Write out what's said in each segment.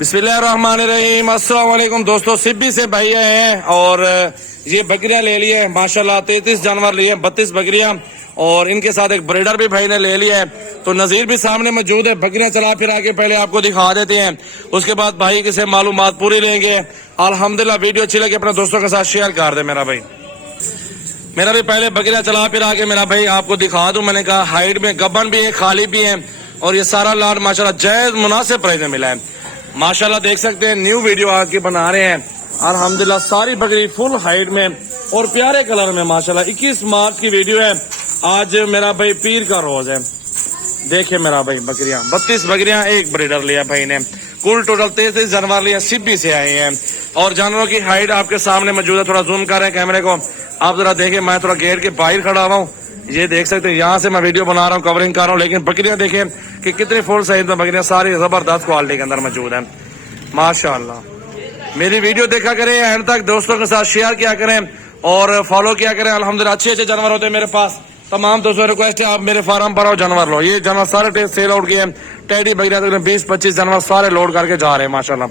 बिस्मिल्लाहिर्रहमानिर्रहीम। अस्सलाम वालेकुम दोस्तों, सिब्बी से भाई आए हैं और ये बकरियां ले लिए माशाल्लाह। 33 जानवर लिए, 32 बकरियां और इनके साथ एक ब्रीडर भी भाई ने ले लिया है। तो नजीर भी सामने मौजूद है। बकरियां चला फिरा के पहले आपको दिखा देते हैं, उसके बाद भाई की से मालूमात पूरी लेंगे। अल्हम्दुलिल्लाह वीडियो अच्छी लगे अपने दोस्तों के साथ शेयर कर दे मेरा भाई। मेरा भी पहले बकरियां चला फिरा के मेरा भाई आपको दिखा दूं। मैंने कहा हाइट में गबन भी है, खाली भी है और ये सारा लाड माशाल्लाह जायज मुनासिब प्राइस में मिला है माशाल्लाह। देख सकते हैं न्यू वीडियो आके बना रहे हैं अल्हम्दुलिल्लाह। सारी बकरी फुल हाइट में और प्यारे कलर में माशाल्लाह। 21 मार्च की वीडियो है। आज मेरा भाई पीर का रोज है। देखिए मेरा भाई बकरियां 32 बकरियां, एक ब्रीडर लिया भाई ने। कुल टोटल 33 जानवर लिया, सिब्बी से आए हैं और जानवरों की हाइट आपके सामने मौजूद है। थोड़ा जूम कर रहे हैं कैमरे को, आप जरा देखें। मैं थोड़ा गेट के बाहर खड़ा हुआ हूँ, ये देख सकते हैं। यहाँ से मैं वीडियो बना रहा हूँ, कवरिंग कर रहा हूँ, लेकिन बकरियां देखें कि कितनी फुल साइज में बकरियां सारी जबरदस्त क्वालिटी के अंदर मौजूद है माशाल्लाह। मेरी वीडियो देखा करें एंड तक, दोस्तों के साथ शेयर किया करें और फॉलो किया करें। अल्हम्दुलिल्लाह अच्छे अच्छे जानवर होते हैं मेरे पास। तमाम दोस्तों रिक्वेस्ट है आप मेरे फार्म पर आओ, जानवर लो। ये जानवर सारे सेल आउट किए, टेडी बकरियां तकरीबन 20-25 जानवर सारे लोड करके जा रहे हैं माशाल्लाह।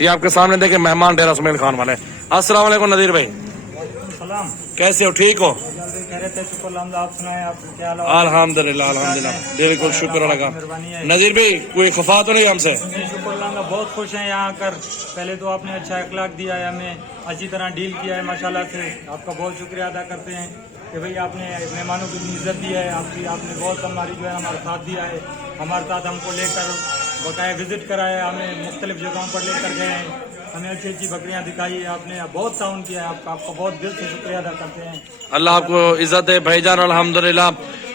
ये आपके सामने देखे मेहमान डेरा सुमेल खान वाले। अस्सलाम वालेकुम नदीर भाई, कैसे हो? ठीक हो? अल्हम्दुलिल्लाह अल्हम्दुलिल्लाह, बिल्कुल शुक्र अल्लाह का। नजीर भाई कोई खफा तो नहीं हमसे? बहुत खुश हैं यहाँ आकर। पहले तो आपने अच्छा अखलाक दिया है, हमें अच्छी तरह डील किया है माशाल्लाह से। आपका बहुत शुक्रिया अदा करते हैं कि भाई आपने मेहमानों की इज्जत दी है। आपने बहुत हमारी जो है हमारा साथ दिया है। हमारे साथ हमको लेकर बकाया विजिट कराया, हमें मुख्तलिफ जगहों पर लेकर गए हैं, हमें अच्छी अच्छी बकरियां दिखाई है। आपने बहुत ताउन किया है, आपका बहुत दिल से शुक्रिया अदा करते हैं। अल्लाह आपको इज्जत है भाईजान अल्हम्दुलिल्लाह।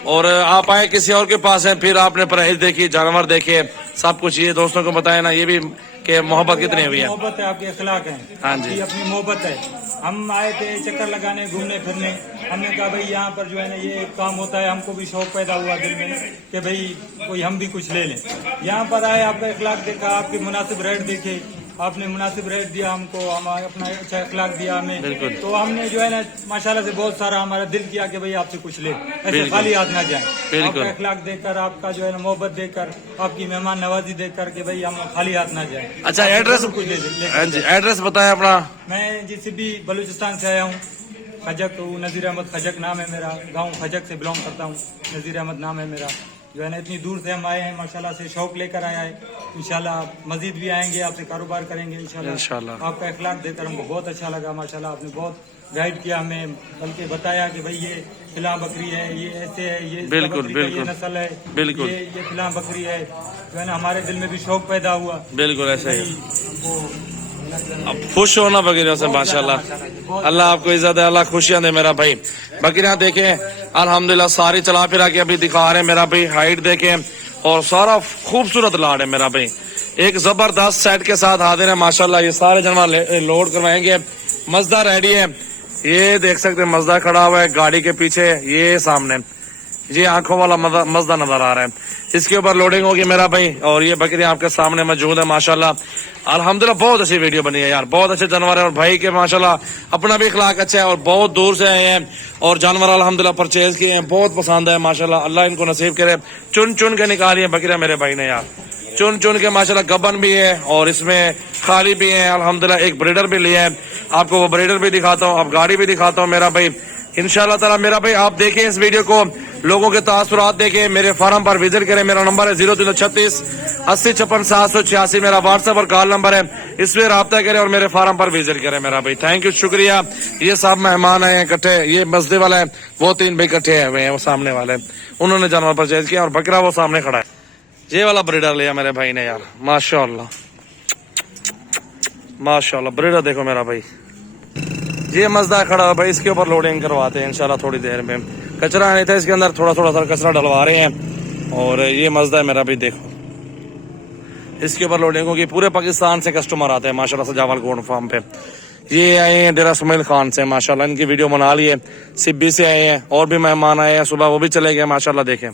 और आप आए किसी और के पास है, फिर आपने परहेज देखी, जानवर देखे, सब कुछ। ये दोस्तों को बताया ना ये भी कि मोहब्बत कितनी हुई है। मोहब्बत है, आपके अखलाक है। हाँ जी, अपनी मोहब्बत है। हम आए थे चक्कर लगाने, घूमने फिरने। हमने कहा भाई यहाँ पर जो है ना ये काम होता है। हमको भी शौक पैदा हुआ दिल में कि भाई कोई हम भी कुछ ले लें। यहाँ पर आए, आपका अखलाक देखा, आपके मुनासिब रेट देखे, आपने मुनासिब रेट दिया हमको, हम अपना अच्छा अखलाक दिया हमें। तो हमने जो है ना माशाल्लाह से बहुत सारा हमारा दिल किया कि भाई आपसे कुछ ले, ऐसे खाली हाथ ना जाए। आपका अखलाक देखकर, आपका जो है ना मोहब्बत देखकर, आपकी मेहमान नवाजी देखकर कि भाई हम खाली हाथ ना जाए। अच्छा एड्रेस कुछ एड्रेस बताएं अपना। मैं जी सिब्बी बलूचिस्तान से आया हूँ। खजक, नजीर अहमद खजक नाम है मेरा, गाँव खजक से बिलोंग करता हूँ। नजीर अहमद नाम है मेरा। जो है ना इतनी दूर से हम आए हैं माशाल्लाह से, शौक लेकर आया है। इंशाल्लाह मजीद भी आएंगे, आपसे कारोबार करेंगे इंशाल्लाह। आपका अखलाक देखकर हमको बहुत अच्छा लगा माशाल्लाह। आपने बहुत गाइड किया हमें, बल्कि बताया कि भाई ये फिला बकरी है, ये ऐसे है, ये बिल्कुल ये नस्ल है, बिल्कुल ये फिला बकरी है। जो है ना हमारे दिल में भी शौक पैदा हुआ। बिल्कुल ऐसा ही अब खुश होना बकरियों से माशाल्लाह। अल्लाह आपको इज्जत है, अल्लाह खुशियां दे मेरा भाई। बकरियां देखें अल्हम्दुलिल्लाह सारी चला फिरा के अभी दिखा रहे हैं मेरा भाई। हाइट देखें और सारा खूबसूरत लाड है मेरा भाई। एक जबरदस्त सेट के साथ हाजिर है माशाल्लाह। ये सारे जानवर लोड करवाएंगे। मजदा रेडी है, ये देख सकते हैं मजदा खड़ा हुआ है गाड़ी के पीछे। ये सामने ये आंखों वाला मजदा नजर आ रहा है, इसके ऊपर लोडिंग होगी मेरा भाई। और ये बकरियां आपके सामने मौजूद है माशाल्लाह। अल्हम्दुलिल्लाह बहुत अच्छी वीडियो बनी है यार, बहुत अच्छे जानवर है। और भाई के माशाल्लाह अपना भी इखलाक अच्छा है और बहुत दूर से आए हैं और जानवर अल्हम्दुलिल्लाह परचेज किए हैं, बहुत पसंद है माशाल्लाह। अल्लाह इनको नसीब करे। चुन चुन के निकाली है बकरियां मेरे भाई ने यार, चुन चुन के माशाल्लाह। गबन भी है और इसमें खाली भी है अल्हम्दुलिल्लाह। एक ब्रीडर भी लिया है, आपको वो ब्रीडर भी दिखाता हूँ, अब गाड़ी भी दिखाता हूँ मेरा भाई इंशाल्लाह ताला। मेरा भाई आप देखें इस वीडियो को, लोगों के तासुरात देखें, मेरे फार्म पर विजिट करें। मेरा नंबर है 0336 80 56 786, मेरा व्हाट्सएप और कॉल नंबर है, इसमें रब्ता करें और मेरे फार्म पर विजिट करें मेरा भाई। थैंक यू, शुक्रिया। ये सब मेहमान आए हैं इकट्ठे, ये मस्जिद वाला है, वो 3 भाई इकट्ठे हुए हैं, वो सामने वाले उन्होंने जानवर परचेज किया और बकरा वो सामने खड़ा है। ये वाला ब्रीडर लिया मेरे भाई ने यार माशाल्लाह माशाल्लाह। ब्रीडर देखो मेरा भाई, ये मजदा खड़ा है भाई, इसके ऊपर लोडिंग करवाते हैं इंशाल्लाह थोड़ी देर में। कचरा नहीं था इसके अंदर, थोड़ा थोड़ा सा कचरा डलवा रहे हैं। और ये मजदा है मेरा भाई, देखो इसके ऊपर लोडिंग होगी। पूरे पाकिस्तान से कस्टमर आते हैं माशाल्लाह सजावल गोल्ड फार्म पे। ये आए हैं डेरा सुमेल खान से माशाल्लाह, इनकी वीडियो बना लिए। सिब्बी से आए हैं और भी मेहमान आए हैं, सुबह वो भी चले गए माशाल्लाह। देखें